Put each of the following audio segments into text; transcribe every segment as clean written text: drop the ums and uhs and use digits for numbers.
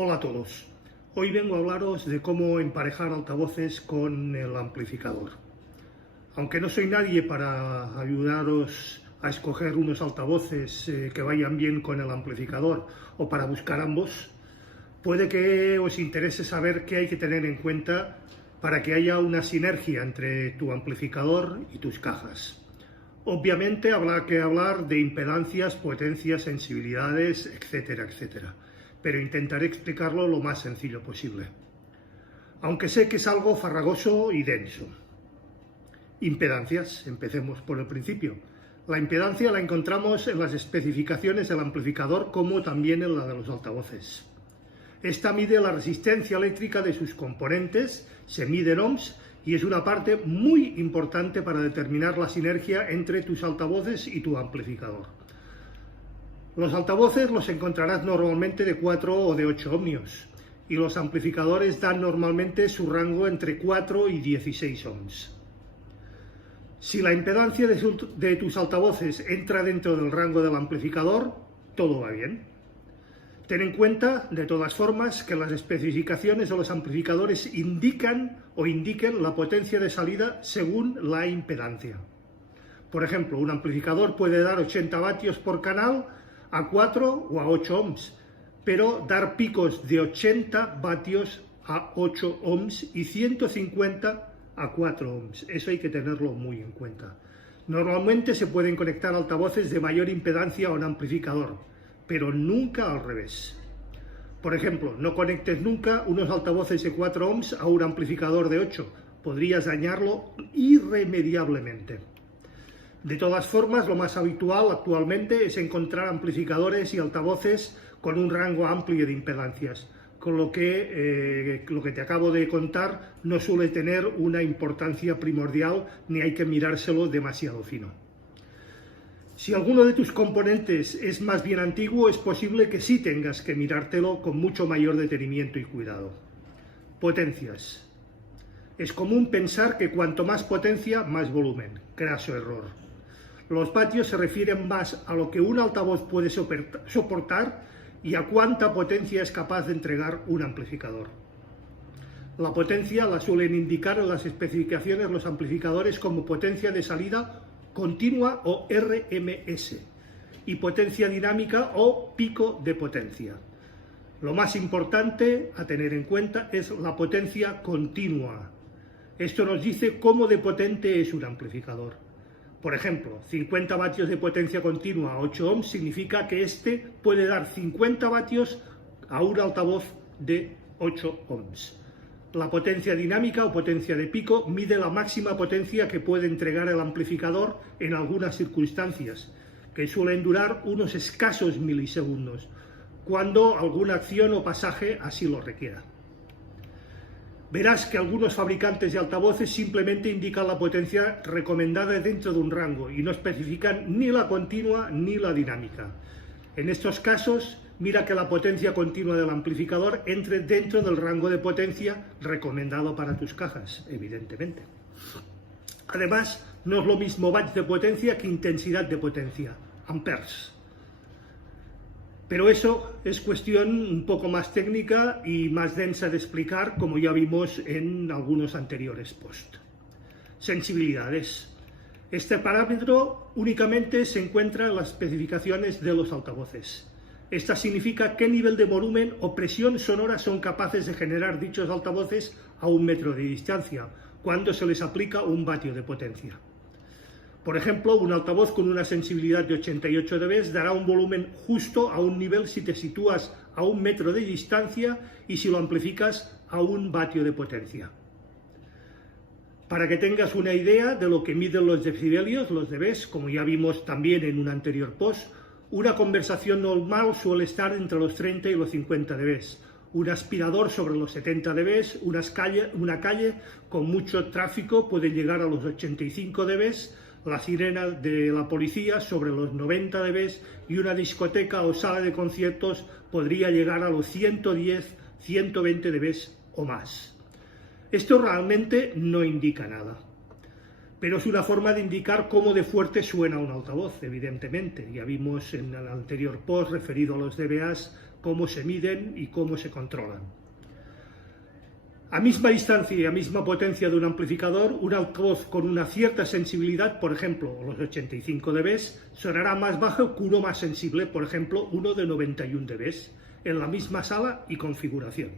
Hola a todos. Hoy vengo a hablaros de cómo emparejar altavoces con el amplificador. Aunque no soy nadie para ayudaros a escoger unos altavoces que vayan bien con el amplificador o para buscar ambos, puede que os interese saber qué hay que tener en cuenta para que haya una sinergia entre tu amplificador y tus cajas. Obviamente habrá que hablar de impedancias, potencias, sensibilidades, etcétera, etcétera, pero intentaré explicarlo lo más sencillo posible. Aunque sé que es algo farragoso y denso. Impedancias, empecemos por el principio. La impedancia la encontramos en las especificaciones del amplificador como también en la de los altavoces. Esta mide la resistencia eléctrica de sus componentes, se mide en ohms y es una parte muy importante para determinar la sinergia entre tus altavoces y tu amplificador. Los altavoces los encontrarás normalmente de 4 o de 8 ohmios y los amplificadores dan normalmente su rango entre 4 y 16 ohms. Si la impedancia de tus altavoces entra dentro del rango del amplificador, todo va bien. Ten en cuenta, de todas formas, que las especificaciones de los amplificadores indiquen la potencia de salida según la impedancia. Por ejemplo, un amplificador puede dar 80 vatios por canal a 4 o a 8 ohms, pero dar picos de 80 vatios a 8 ohms y 150 a 4 ohms. Eso hay que tenerlo muy en cuenta. Normalmente se pueden conectar altavoces de mayor impedancia a un amplificador, pero nunca al revés. Por ejemplo, no conectes nunca unos altavoces de 4 ohms a un amplificador de 8. Podrías dañarlo irremediablemente. De todas formas, lo más habitual actualmente es encontrar amplificadores y altavoces con un rango amplio de impedancias, con lo que te acabo de contar no suele tener una importancia primordial ni hay que mirárselo demasiado fino. Si alguno de tus componentes es más bien antiguo, es posible que sí tengas que mirártelo con mucho mayor detenimiento y cuidado. Potencias. Es común pensar que cuanto más potencia, más volumen. Graso error. Los vatios se refieren más a lo que un altavoz puede soportar y a cuánta potencia es capaz de entregar un amplificador. La potencia la suelen indicar en las especificaciones los amplificadores como potencia de salida continua o RMS y potencia dinámica o pico de potencia. Lo más importante a tener en cuenta es la potencia continua. Esto nos dice cómo de potente es un amplificador. Por ejemplo, 50 vatios de potencia continua a 8 ohms significa que este puede dar 50 vatios a un altavoz de 8 ohms. La potencia dinámica o potencia de pico mide la máxima potencia que puede entregar el amplificador en algunas circunstancias, que suelen durar unos escasos milisegundos, cuando alguna acción o pasaje así lo requiera. Verás que algunos fabricantes de altavoces simplemente indican la potencia recomendada dentro de un rango y no especifican ni la continua ni la dinámica. En estos casos, mira que la potencia continua del amplificador entre dentro del rango de potencia recomendado para tus cajas, evidentemente. Además, no es lo mismo watts de potencia que intensidad de potencia, amperes. Pero eso es cuestión un poco más técnica y más densa de explicar, como ya vimos en algunos anteriores posts. Sensibilidades. Este parámetro únicamente se encuentra en las especificaciones de los altavoces. Esta significa qué nivel de volumen o presión sonora son capaces de generar dichos altavoces a 1 metro de distancia, cuando se les aplica un vatio de potencia. Por ejemplo, un altavoz con una sensibilidad de 88 dB dará un volumen justo a un nivel si te sitúas a 1 metro de distancia y si lo amplificas a 1 vatio de potencia. Para que tengas una idea de lo que miden los decibelios, los dBs, como ya vimos también en un anterior post, una conversación normal suele estar entre los 30 y los 50 dBs. Un aspirador sobre los 70 dBs, una calle con mucho tráfico puede llegar a los 85 dBs, la sirena de la policía sobre los 90 dBs y una discoteca o sala de conciertos podría llegar a los 110, 120 dBs o más. Esto realmente no indica nada, pero es una forma de indicar cómo de fuerte suena un altavoz, evidentemente. Ya vimos en el anterior post referido a los dBAs cómo se miden y cómo se controlan. A misma distancia y a misma potencia de un amplificador, un altavoz con una cierta sensibilidad, por ejemplo, los 85 dB, sonará más bajo que uno más sensible, por ejemplo, uno de 91 dB, en la misma sala y configuración.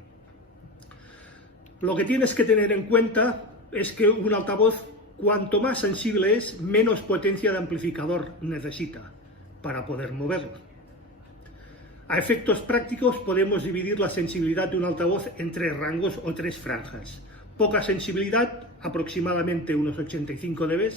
Lo que tienes que tener en cuenta es que un altavoz, cuanto más sensible es, menos potencia de amplificador necesita para poder moverlo. A efectos prácticos podemos dividir la sensibilidad de un altavoz en tres rangos o tres franjas. Poca sensibilidad, aproximadamente unos 85 dB,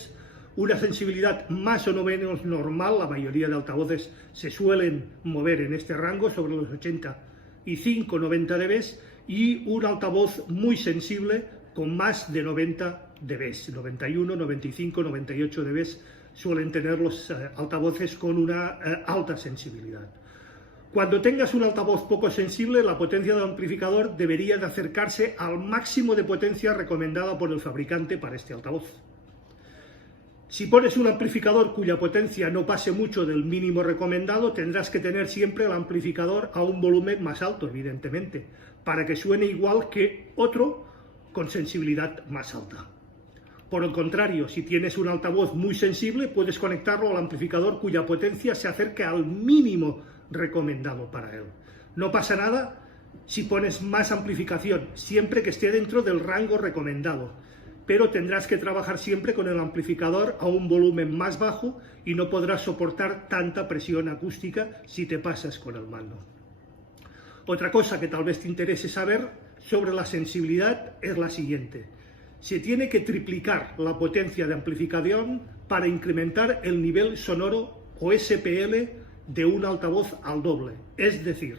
una sensibilidad más o menos normal, la mayoría de altavoces se suelen mover en este rango, sobre los 85-90 dB, y un altavoz muy sensible con más de 90 dB, 91, 95, 98 dB suelen tener los altavoces con una alta sensibilidad. Cuando tengas un altavoz poco sensible, la potencia del amplificador debería de acercarse al máximo de potencia recomendada por el fabricante para este altavoz. Si pones un amplificador cuya potencia no pase mucho del mínimo recomendado, tendrás que tener siempre el amplificador a un volumen más alto, evidentemente, para que suene igual que otro con sensibilidad más alta. Por el contrario, si tienes un altavoz muy sensible, puedes conectarlo al amplificador cuya potencia se acerque al mínimo recomendado para él. No pasa nada si pones más amplificación, siempre que esté dentro del rango recomendado, pero tendrás que trabajar siempre con el amplificador a un volumen más bajo y no podrás soportar tanta presión acústica si te pasas con el mando. Otra cosa que tal vez te interese saber sobre la sensibilidad es la siguiente. Se tiene que triplicar la potencia de amplificación para incrementar el nivel sonoro o SPL de un altavoz al doble. Es decir,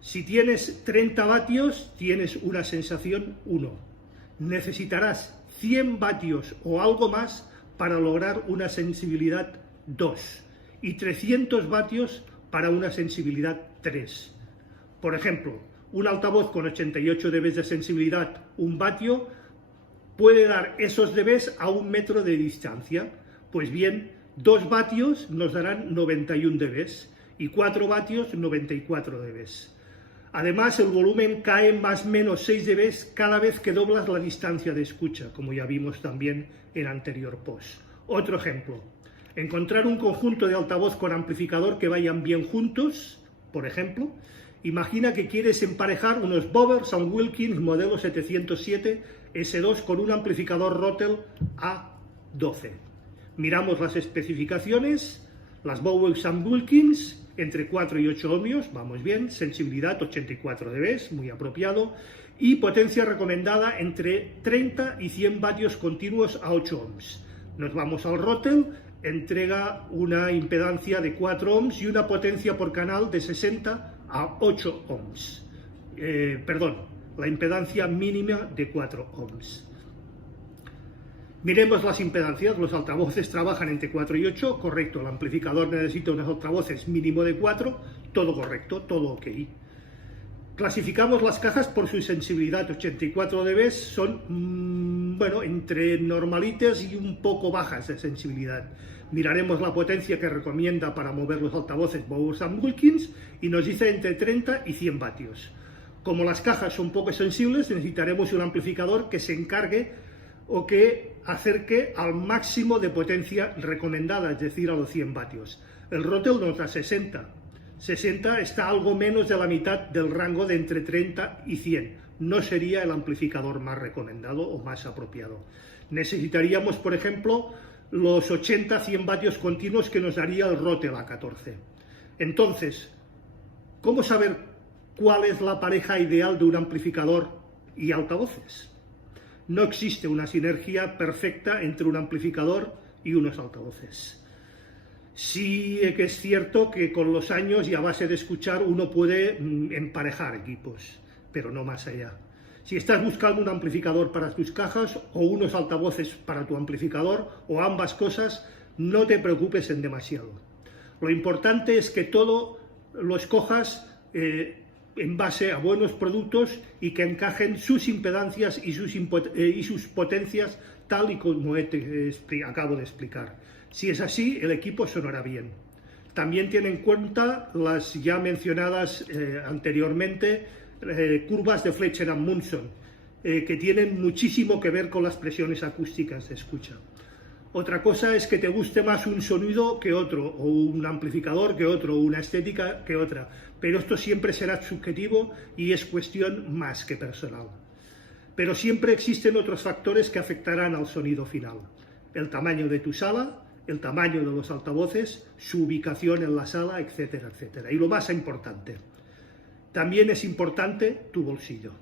si tienes 30 vatios, tienes una sensación 1. Necesitarás 100 vatios o algo más para lograr una sensibilidad 2 y 300 vatios para una sensibilidad 3. Por ejemplo, un altavoz con 88 dB de sensibilidad, 1 vatio, puede dar esos dBs a 1 metro de distancia. Pues bien, 2 vatios nos darán 91 dB y 4 vatios 94 dB. Además, el volumen cae más o menos 6 dB cada vez que doblas la distancia de escucha, como ya vimos también en anterior post. Otro ejemplo, encontrar un conjunto de altavoz con amplificador que vayan bien juntos, por ejemplo, imagina que quieres emparejar unos Bowers & Wilkins modelo 707 S2 con un amplificador Rotel A12. Miramos las especificaciones, las Bowers & Wilkins, entre 4 y 8 ohmios, vamos bien, sensibilidad 84 dB, muy apropiado, y potencia recomendada entre 30 y 100 vatios continuos a 8 ohms. Nos vamos al Rotel, entrega una impedancia de 4 ohms y una potencia por canal de 60 a 8 ohms. La impedancia mínima de 4 ohms. Miremos las impedancias. Los altavoces trabajan entre 4 y 8, correcto. El amplificador necesita unos altavoces mínimo de 4, todo correcto, todo ok. Clasificamos las cajas por su sensibilidad. 84 dB son, entre normalitas y un poco bajas de sensibilidad. Miraremos la potencia que recomienda para mover los altavoces Bowers & Wilkins y nos dice entre 30 y 100 vatios. Como las cajas son poco sensibles, necesitaremos un amplificador que se encargue o que acerque al máximo de potencia recomendada, es decir, a los 100 vatios. El Rotel nos da 60. 60 está algo menos de la mitad del rango de entre 30 y 100. No sería el amplificador más recomendado o más apropiado. Necesitaríamos, por ejemplo, los 80-100 vatios continuos que nos daría el Rotel A14. Entonces, ¿cómo saber cuál es la pareja ideal de un amplificador y altavoces? No existe una sinergia perfecta entre un amplificador y unos altavoces. Sí que es cierto que con los años y a base de escuchar uno puede emparejar equipos, pero no más allá. Si estás buscando un amplificador para tus cajas o unos altavoces para tu amplificador o ambas cosas, no te preocupes en demasiado. Lo importante es que todo lo escojas en base a buenos productos y que encajen sus impedancias y sus potencias tal y como acabo de explicar. Si es así, el equipo sonará bien. también tiene en cuenta las ya mencionadas anteriormente curvas de Fletcher and Munson, que tienen muchísimo que ver con las presiones acústicas de escucha. Otra cosa es que te guste más un sonido que otro, o un amplificador que otro, o una estética que otra, pero esto siempre será subjetivo y es cuestión más que personal. Pero siempre existen otros factores que afectarán al sonido final: el tamaño de tu sala, el tamaño de los altavoces, su ubicación en la sala, etcétera, etcétera. Y lo más importante, también es importante tu bolsillo.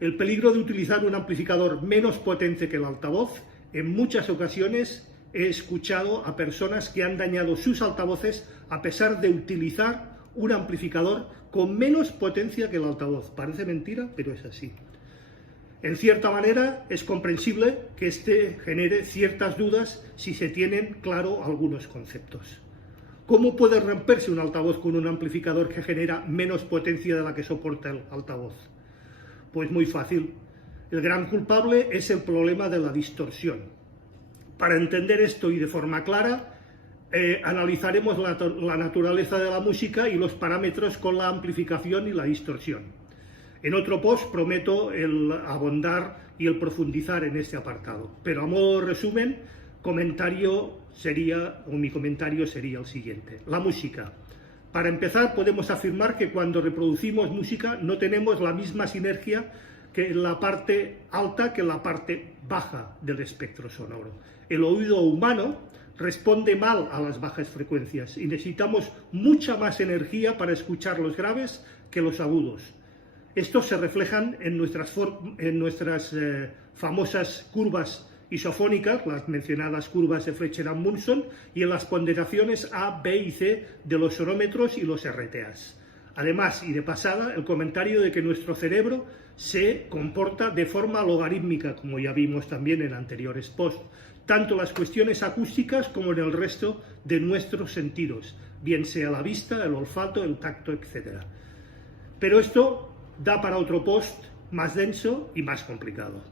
El peligro de utilizar un amplificador menos potente que el altavoz: en muchas ocasiones he escuchado a personas que han dañado sus altavoces a pesar de utilizar un amplificador con menos potencia que el altavoz. Parece mentira, pero es así. En cierta manera es comprensible que este genere ciertas dudas si se tienen claro algunos conceptos. ¿Cómo puede romperse un altavoz con un amplificador que genera menos potencia de la que soporta el altavoz? Pues muy fácil. El gran culpable es el problema de la distorsión. Para entender esto y de forma clara, analizaremos la naturaleza de la música y los parámetros con la amplificación y la distorsión. En otro post prometo el abondar y el profundizar en este apartado, pero a modo de resumen, mi comentario sería el siguiente. La música. Para empezar, podemos afirmar que cuando reproducimos música no tenemos la misma sinergia que en la parte alta que en la parte baja del espectro sonoro. El oído humano responde mal a las bajas frecuencias y necesitamos mucha más energía para escuchar los graves que los agudos. Estos se reflejan en nuestras famosas curvas isofónicas, las mencionadas curvas de Fletcher and Munson, y en las ponderaciones A, B y C de los sonómetros y los RTAs. Además, y de pasada, el comentario de que nuestro cerebro se comporta de forma logarítmica, como ya vimos también en anteriores posts, tanto las cuestiones acústicas como en el resto de nuestros sentidos, bien sea la vista, el olfato, el tacto, etc. Pero esto da para otro post más denso y más complicado.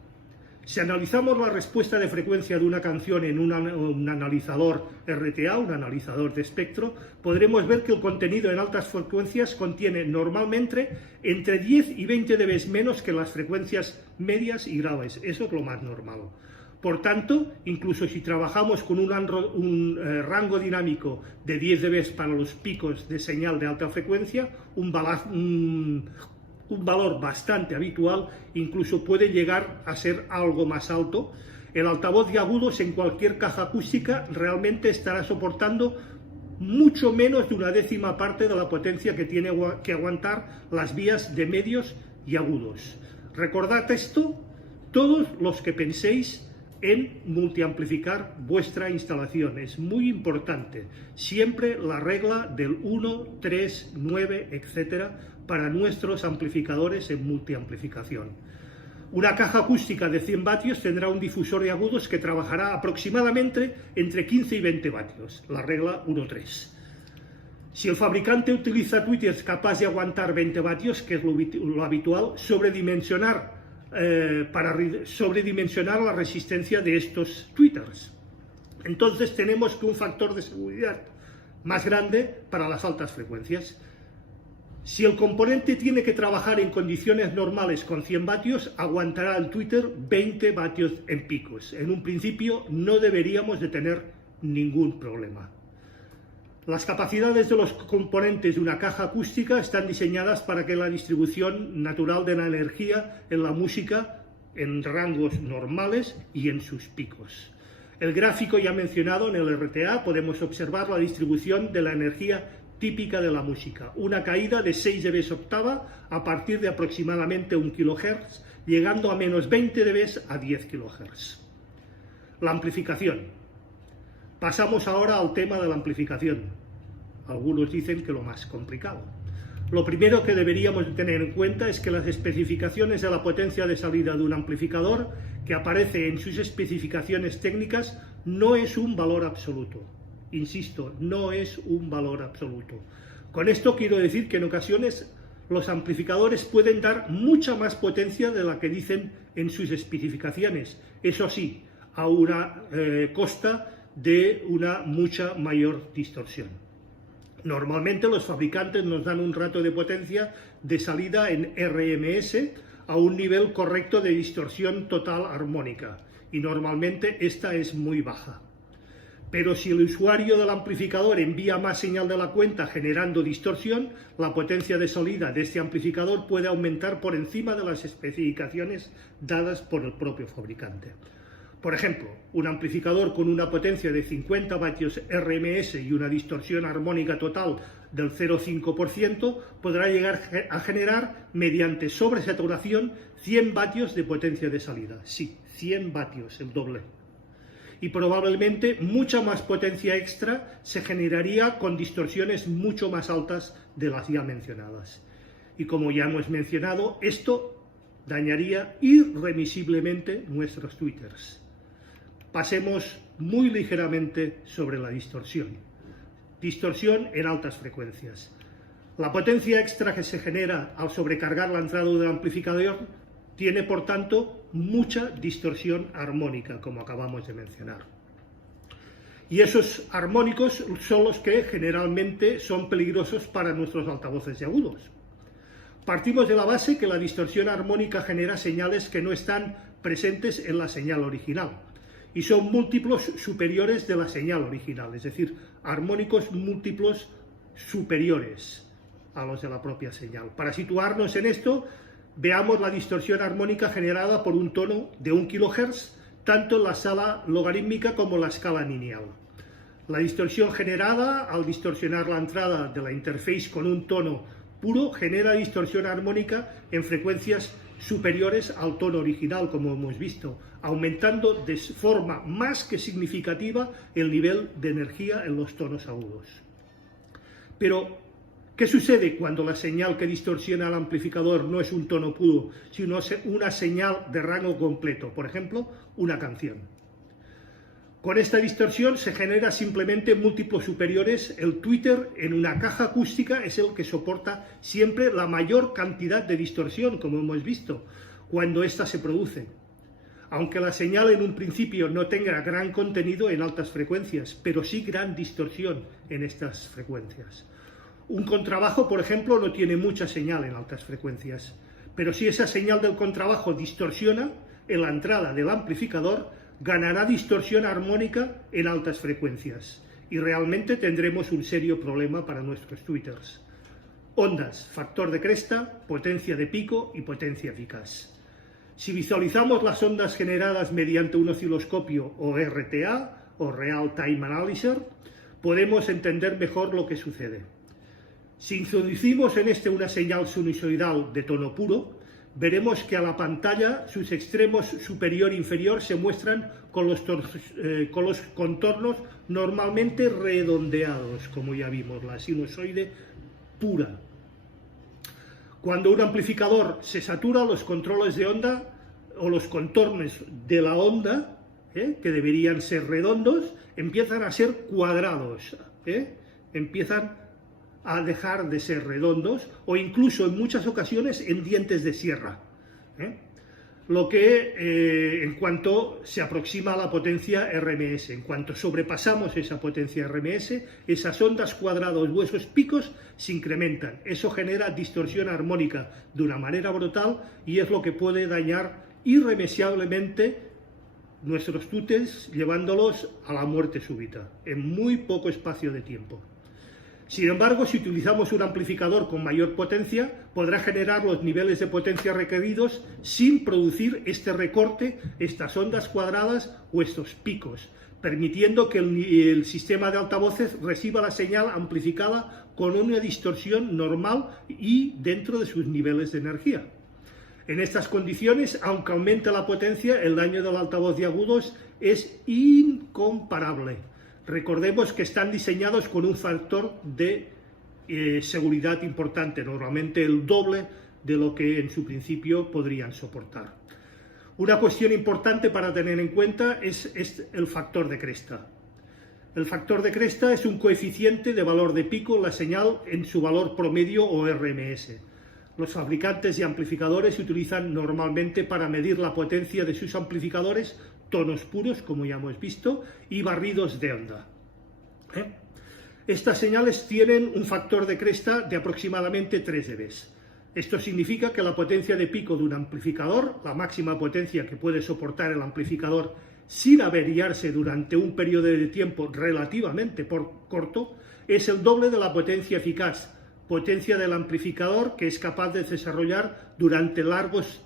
Si analizamos la respuesta de frecuencia de una canción en un analizador RTA, un analizador de espectro, podremos ver que el contenido en altas frecuencias contiene normalmente entre 10 y 20 dB menos que las frecuencias medias y graves. Eso es lo más normal. Por tanto, incluso si trabajamos con un rango dinámico de 10 dB para los picos de señal de alta frecuencia, un valor bastante habitual, incluso puede llegar a ser algo más alto, el altavoz de agudos en cualquier caja acústica realmente estará soportando mucho menos de una décima parte de la potencia que tiene que aguantar las vías de medios y agudos. Recordad esto todos los que penséis en multiamplificar vuestra instalación. Es muy importante. Siempre la regla del 1, 3, 9, etcétera, para nuestros amplificadores en multiamplificación. Una caja acústica de 100 vatios tendrá un difusor de agudos que trabajará aproximadamente entre 15 y 20 vatios, la regla 1-3. Si el fabricante utiliza tweeters capaz de aguantar 20 vatios, que es lo habitual, para sobredimensionar la resistencia de estos tweeters. Entonces tenemos que un factor de seguridad más grande para las altas frecuencias. Si el componente tiene que trabajar en condiciones normales con 100 vatios, aguantará el tweeter 20 vatios en picos. En un principio no deberíamos de tener ningún problema. Las capacidades de los componentes de una caja acústica están diseñadas para que la distribución natural de la energía en la música en rangos normales y en sus picos. El gráfico ya mencionado en el RTA podemos observar la distribución de la energía típica de la música, una caída de 6 dB octava a partir de aproximadamente 1 kHz, llegando a menos 20 dB a 10 kHz. La amplificación. Pasamos ahora al tema de la amplificación. Algunos dicen que lo más complicado. Lo primero que deberíamos tener en cuenta es que las especificaciones de la potencia de salida de un amplificador, que aparece en sus especificaciones técnicas, no es un valor absoluto. Insisto, no es un valor absoluto. Con esto quiero decir que en ocasiones los amplificadores pueden dar mucha más potencia de la que dicen en sus especificaciones. Eso sí, a una costa de una mucha mayor distorsión. Normalmente los fabricantes nos dan un ratio de potencia de salida en RMS a un nivel correcto de distorsión total armónica, y normalmente esta es muy baja. Pero si el usuario del amplificador envía más señal de la cuenta generando distorsión, la potencia de salida de este amplificador puede aumentar por encima de las especificaciones dadas por el propio fabricante. Por ejemplo, un amplificador con una potencia de 50 vatios RMS y una distorsión armónica total del 0,5% podrá llegar a generar, mediante sobresaturación, 100 vatios de potencia de salida. Sí, 100 vatios, el doble. Y probablemente mucha más potencia extra se generaría con distorsiones mucho más altas de las ya mencionadas. Y como ya hemos mencionado, esto dañaría irremisiblemente nuestros tweeters. Pasemos muy ligeramente sobre la distorsión. Distorsión en altas frecuencias. La potencia extra que se genera al sobrecargar la entrada del amplificador tiene, por tanto, mucha distorsión armónica, como acabamos de mencionar. Y esos armónicos son los que generalmente son peligrosos para nuestros altavoces de agudos. Partimos de la base que la distorsión armónica genera señales que no están presentes en la señal original, y son múltiplos superiores de la señal original, es decir, armónicos múltiplos superiores a los de la propia señal. Para situarnos en esto, veamos la distorsión armónica generada por un tono de 1 kHz, tanto en la escala logarítmica como en la escala lineal. La distorsión generada al distorsionar la entrada de la interface con un tono puro genera distorsión armónica en frecuencias superiores al tono original, como hemos visto, aumentando de forma más que significativa el nivel de energía en los tonos agudos. Pero, ¿qué sucede cuando la señal que distorsiona el amplificador no es un tono puro, sino una señal de rango completo? Por ejemplo, una canción. Con esta distorsión se genera simplemente múltiplos superiores. El tweeter en una caja acústica es el que soporta siempre la mayor cantidad de distorsión, como hemos visto, cuando ésta se produce. Aunque la señal en un principio no tenga gran contenido en altas frecuencias, pero sí gran distorsión en estas frecuencias. Un contrabajo, por ejemplo, no tiene mucha señal en altas frecuencias, pero si esa señal del contrabajo distorsiona en la entrada del amplificador, ganará distorsión armónica en altas frecuencias y realmente tendremos un serio problema para nuestros tweeters. Ondas, factor de cresta, potencia de pico y potencia eficaz. Si visualizamos las ondas generadas mediante un osciloscopio o RTA o Real Time Analyzer, podemos entender mejor lo que sucede. Si introducimos en este una señal sinusoidal de tono puro, veremos que a la pantalla sus extremos superior e inferior se muestran con los contornos normalmente redondeados, como ya vimos, la sinusoide pura. Cuando un amplificador se satura, los controles de onda o los contornos de la onda, que deberían ser redondos, empiezan a ser cuadrados, empiezan a dejar de ser redondos o incluso en muchas ocasiones en dientes de sierra, lo que en cuanto se aproxima a la potencia RMS, en cuanto sobrepasamos esa potencia RMS, esas ondas cuadrados o esos picos se incrementan. Eso genera distorsión armónica de una manera brutal y es lo que puede dañar irremediablemente nuestros tweeters, llevándolos a la muerte súbita en muy poco espacio de tiempo. Sin embargo, si utilizamos un amplificador con mayor potencia, podrá generar los niveles de potencia requeridos sin producir este recorte, estas ondas cuadradas o estos picos, permitiendo que el sistema de altavoces reciba la señal amplificada con una distorsión normal y dentro de sus niveles de energía. En estas condiciones, aunque aumente la potencia, el daño del altavoz de agudos es incomparable. Recordemos que están diseñados con un factor de seguridad importante, normalmente el doble de lo que en su principio podrían soportar. Una cuestión importante para tener en cuenta es el factor de cresta. El factor de cresta es un coeficiente de valor de pico en la señal en su valor promedio o RMS. Los fabricantes de amplificadores utilizan normalmente para medir la potencia de sus amplificadores tonos puros, como ya hemos visto, y barridos de onda. Estas señales tienen un factor de cresta de aproximadamente 3 dB. Esto significa que la potencia de pico de un amplificador, la máxima potencia que puede soportar el amplificador sin averiarse durante un periodo de tiempo relativamente corto, es el doble de la potencia eficaz, potencia del amplificador que es capaz de desarrollar durante largos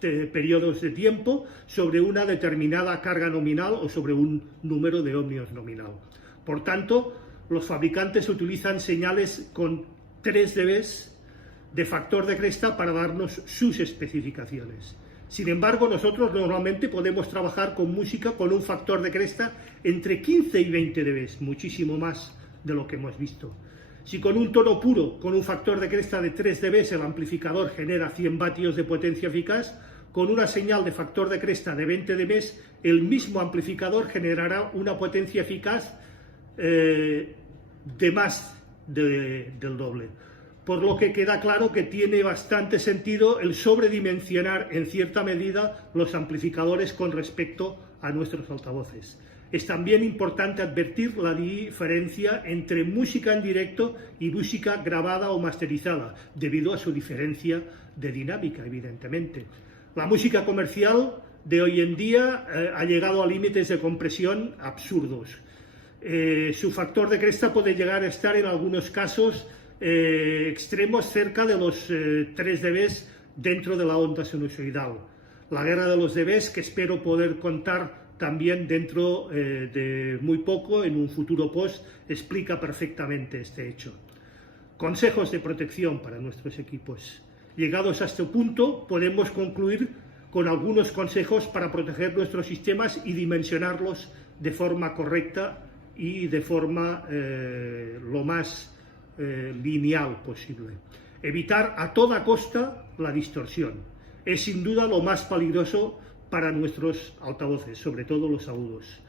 periodos de tiempo sobre una determinada carga nominal o sobre un número de ohmios nominal. Por tanto, los fabricantes utilizan señales con 3 dB de factor de cresta para darnos sus especificaciones. Sin embargo, nosotros normalmente podemos trabajar con música con un factor de cresta entre 15 y 20 dB, muchísimo más de lo que hemos visto. Si con un tono puro, con un factor de cresta de 3 dB, el amplificador genera 100 vatios de potencia eficaz, con una señal de factor de cresta de 20 dB, el mismo amplificador generará una potencia eficaz de más del doble. Por lo que queda claro que tiene bastante sentido el sobredimensionar en cierta medida los amplificadores con respecto a nuestros altavoces. Es también importante advertir la diferencia entre música en directo y música grabada o masterizada, debido a su diferencia de dinámica, evidentemente. La música comercial de hoy en día ha llegado a límites de compresión absurdos. Su factor de cresta puede llegar a estar en algunos casos extremos cerca de los 3 dB dentro de la onda sinusoidal. La guerra de los dBs, que espero poder contar también dentro de muy poco, en un futuro post, explica perfectamente este hecho. Consejos de protección para nuestros equipos. Llegados a este punto, podemos concluir con algunos consejos para proteger nuestros sistemas y dimensionarlos de forma correcta y de forma lo más lineal posible. Evitar a toda costa la distorsión. Es sin duda lo más peligroso para nuestros altavoces, sobre todo los agudos.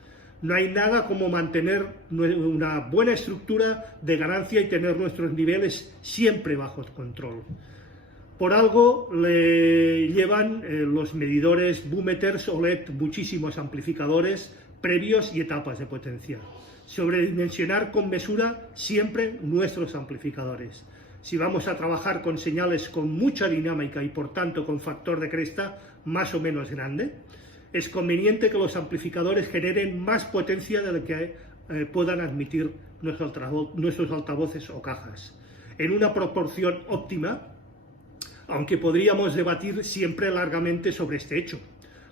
No hay nada como mantener una buena estructura de ganancia y tener nuestros niveles siempre bajo control. Por algo le llevan los medidores Boometers o LED muchísimos amplificadores previos y etapas de potencia. Sobredimensionar con mesura siempre nuestros amplificadores. Si vamos a trabajar con señales con mucha dinámica y por tanto con factor de cresta más o menos grande, es conveniente que los amplificadores generen más potencia de lo que puedan admitir nuestros altavoces o cajas, en una proporción óptima, aunque podríamos debatir siempre largamente sobre este hecho.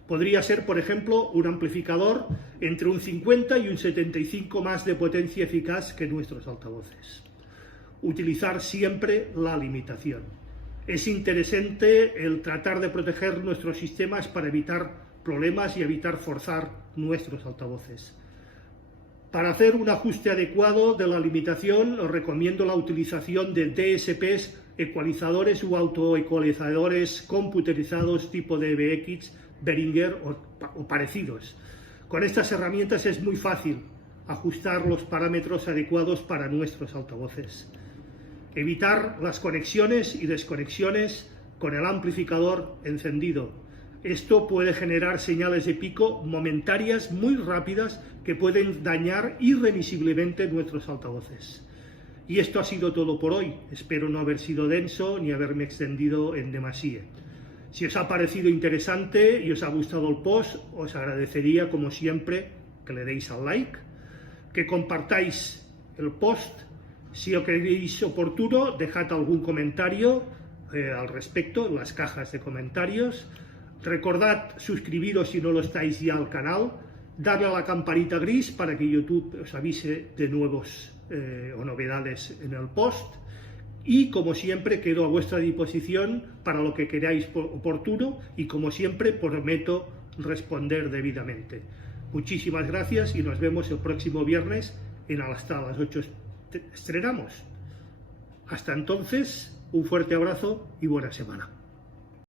Podría ser, por ejemplo, un amplificador entre un 50 y un 75 más de potencia eficaz que nuestros altavoces. Utilizar siempre la limitación. Es interesante el tratar de proteger nuestros sistemas para evitar problemas y evitar forzar nuestros altavoces. Para hacer un ajuste adecuado de la limitación, os recomiendo la utilización de DSPs, ecualizadores u autoecualizadores computerizados tipo DBX, Behringer o parecidos. Con estas herramientas es muy fácil ajustar los parámetros adecuados para nuestros altavoces. Evitar las conexiones y desconexiones con el amplificador encendido. Esto puede generar señales de pico momentarias muy rápidas que pueden dañar irremisiblemente nuestros altavoces. Y esto ha sido todo por hoy. Espero no haber sido denso ni haberme extendido en demasía. Si os ha parecido interesante y os ha gustado el post, os agradecería, como siempre, que le deis al like, que compartáis el post. Si os creéis oportuno, dejad algún comentario al respecto en las cajas de comentarios. Recordad suscribiros si no lo estáis ya al canal, darle a la campanita gris para que YouTube os avise de nuevos o novedades en el post. Y como siempre quedo a vuestra disposición para lo que queráis oportuno y como siempre prometo responder debidamente. Muchísimas gracias y nos vemos el próximo viernes hasta las 8 estrenamos. Hasta entonces, un fuerte abrazo y buena semana.